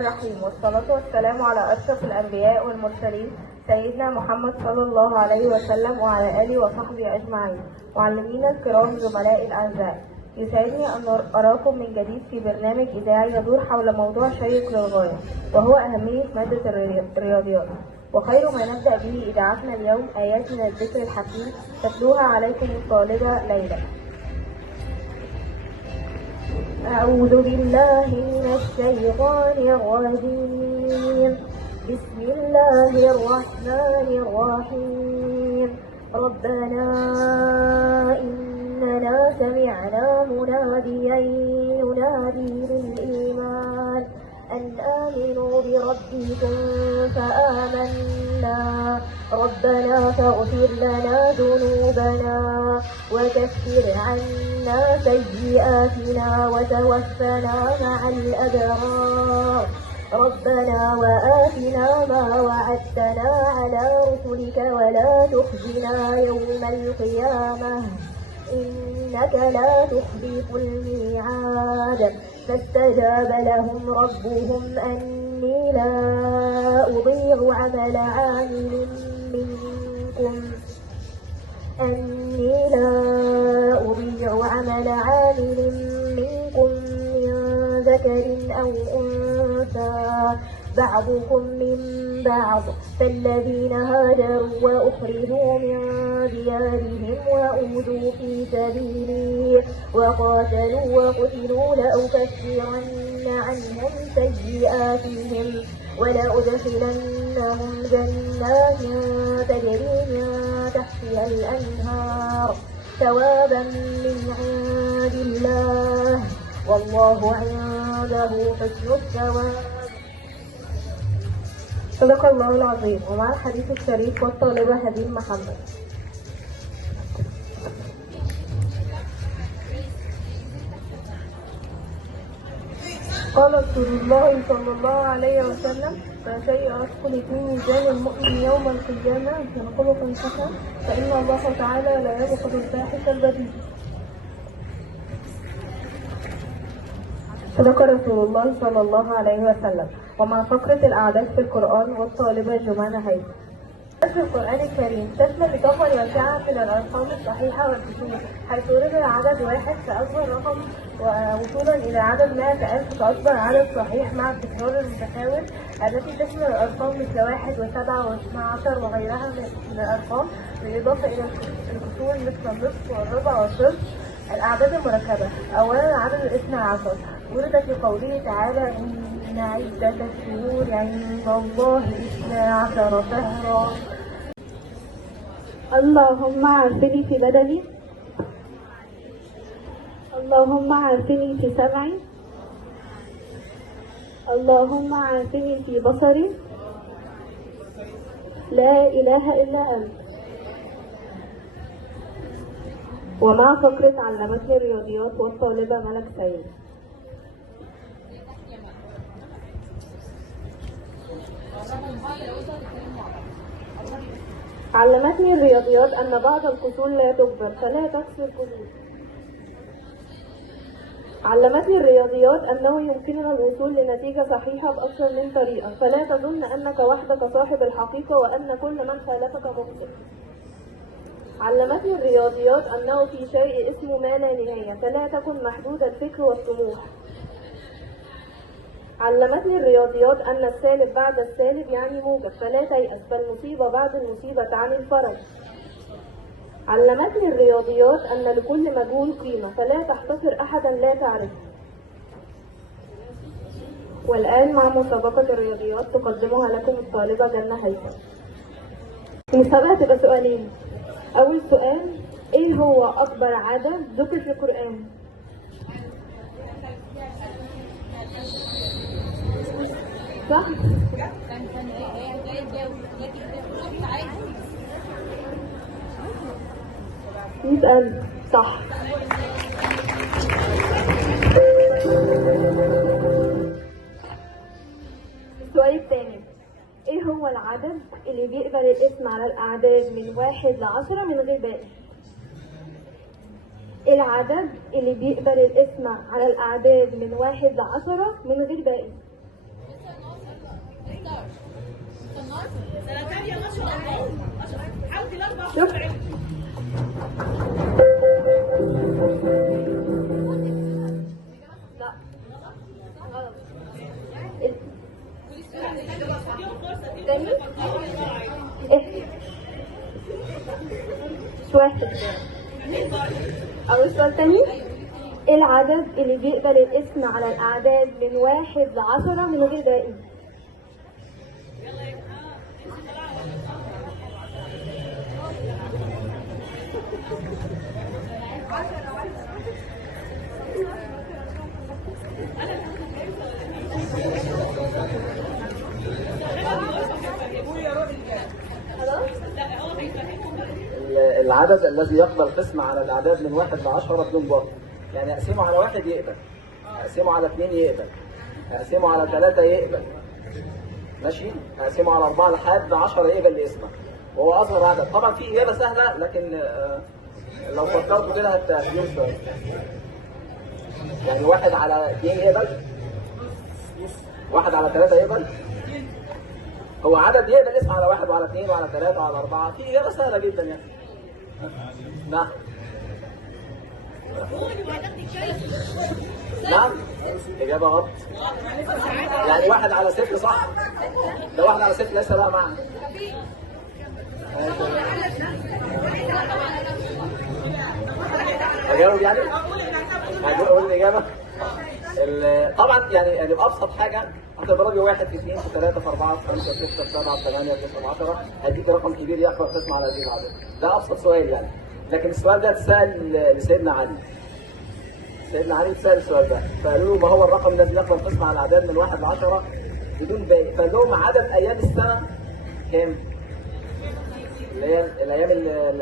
الرحيم، والصلاة والسلام على أشرف الأنبياء والمرسلين سيدنا محمد صلى الله عليه وسلم وعلى آله وصحبه أجمعين. معلمينا الكرام، زملائي الأعزاء، يسعدني أن أراكم من جديد في برنامج إذاعي يدور حول موضوع شيق للغاية، وهو أهمية مادة الرياضيات. وخير ما نبدأ به إذاعتنا اليوم آيات من الذكر الحكيم تتلوها عليكم الطالبة ليلى. أعوذ بالله من الشيطان الرجيم. بسم الله الرحمن الرحيم. ربنا إننا سمعنا مناديا ينادي للإيمان أن آمنوا بربكم فآمنا. ربنا فاغفر لنا ذنوبنا وكفر عنا سيئاتنا وتوفنا مع الأبرار. ربنا وآتنا ما وعدتنا على رسلك ولا تخزنا يوم القيامة إنك لا تخلف الميعاد. فاستجاب لهم ربهم أني لا أضيع عمل عامل منكم من ذكر أو أنثى بعضكم من بعض. فالذين هاجروا وأخرجوا من ديارهم وأوذوا في سبيلي وقاتلوا وقتلوا لأكفرن عنهم سيئاتهم ولأدخلنهم جنات تجري من تحتها الأنهار ثوابا من عند الله والله عنده حسن الثواب. صدق الله العظيم. ومع الحديث الشريف والطالبة هديل محمد. قال رسول الله صلى الله عليه وسلم: لا شيء أثقل في ميزان المؤمن يوم القيامة من خلق حسن، فإن الله تعالى لا يبغض الفاحش البذيء. صدق رسول الله صلى الله عليه وسلم. ومع فقرة الأعداد في القرآن والطالبة جمانة هيثم. في القرآن الكريم تشمل نطاقا واسعة من الأرقام الصحيحة والكسور، حيث ورد العدد 1 كأكبر رقم وصولا إلى عدد 100,000 كأكبر عدد صحيح، مع التكرار المتكرر التي تشمل الأرقام مثل 1 و7 و12 وغيرها من الأرقام، بالإضافة إلى الكسور مثل النصف والربع والثلث. الأعداد المركبة: أولا عدد 12 ورد في قوله تعالى: إن عدة الشهور عند الله 12 شهرا. اللهم عافني في بدني، اللهم عافني في سمعي، اللهم عافني في بصري، لا إله إلا أنت. ومع فقرة علمتني الرياضيات والطالبة ملك سيد. علمتني الرياضيات أن بعض الكسور لا تجبر فلا تكسر كسور. علمتني الرياضيات أنه يمكننا الوصول لنتيجة صحيحة بأكثر من طريقة، فلا تظن أنك وحدك صاحب الحقيقة وأن كل من خالفك مخطئ. علمتني الرياضيات أنه في شيء اسمه ما لا نهاية، فلا تكن محدود الفكر والطموح. علمتني الرياضيات أن السالب بعد السالب يعني موجب، فلا تيأس، فالمصيبة بعد المصيبة تعني الفرج. علمتني الرياضيات أن لكل مجهول قيمة، فلا تحتقر أحدا لا تعرفه. والآن مع مسابقة الرياضيات تقدمها لكم الطالبة جنة هيثم. المسابقة تبقى سؤالين. أول سؤال: إيه هو أكبر عدد ذكر في القرآن؟ صح؟ 100,000. صح. السؤال الثاني: ايه هو العدد اللي بيقبل الاسم على الاعداد من 1 ل10 من غير باقي؟ العدد اللي بيقبل الاسم على الاعداد من 1 ل10 من غير باقي. شكرا. لا غلط. تاني إيه؟ مش واحد. أول سؤال تاني. إيه العدد اللي بيقبل الاسم على الأعداد من 1 ل10 من غير باقي؟ العدد الذي يقبل قسمة على الأعداد من 1 ل10 بدون ضغط. يعني أقسمه على 1 يقبل، أقسمه على 2 يقبل، أقسمه على 3 يقبل، ماشي؟ أقسمه على 4 لحد 10 يقبل لاسمه، وهو أصغر عدد. طبعا في إجابة سهلة، لكن لو فكرتوا كده هتجيبوا شوية. يعني 1 على 2 يقبل، 1 على 3 يقبل. هو عدد يقبل اسم على 1 وعلى 2 وعلى 3 وعلى 4. في إجابة سهلة جدا يعني. نعم. نعم. إجابة غلط. يعني 1 على 0 صح؟ ده 1 على 0 ليس لها معنى. أجاوب يعني؟ أقول الإجابة؟ طبعا يعني بأبسط حاجة هتضربي 1 في 2 في 3 في 4 في 5 في 6 في 7 في 8 في 9 في 10 هيديك رقم كبير يقبل قسم على هذه العدد. ده أبسط سؤال يعني. لكن السؤال ده اتسأل لسيدنا علي. سيدنا علي اتسأل السؤال ده، فقالوا له ما هو الرقم الذي يقبل قسم على الأعداد من 1 ل10 بدون باقي؟ فقال لهم عدد أيام السنة كام؟ اللي هي الأيام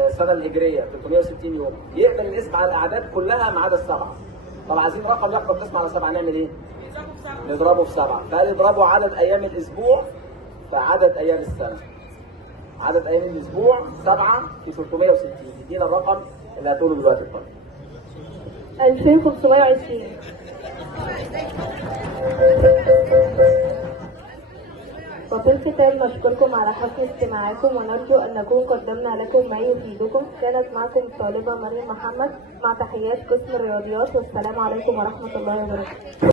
السنة الهجرية 360 يوم، يقبل الاسم على الأعداد كلها ما عدا السبعة. طب عايزين رقم يقبل قسم على 7 نعمل إيه؟ نضربه في 7. فقال اضربوا عدد أيام الأسبوع في عدد أيام السنة. عدد أيام الأسبوع 7 في 360 يدينا الرقم اللي هتقوله دلوقتي. اتفضل. 2520. وفي الختام نشكركم على حسن استماعكم، ونرجو أن نكون قدمنا لكم ما يفيدكم. كانت معكم الطالبة مريم محمد مع تحيات قسم الرياضيات، والسلام عليكم ورحمة الله وبركاته.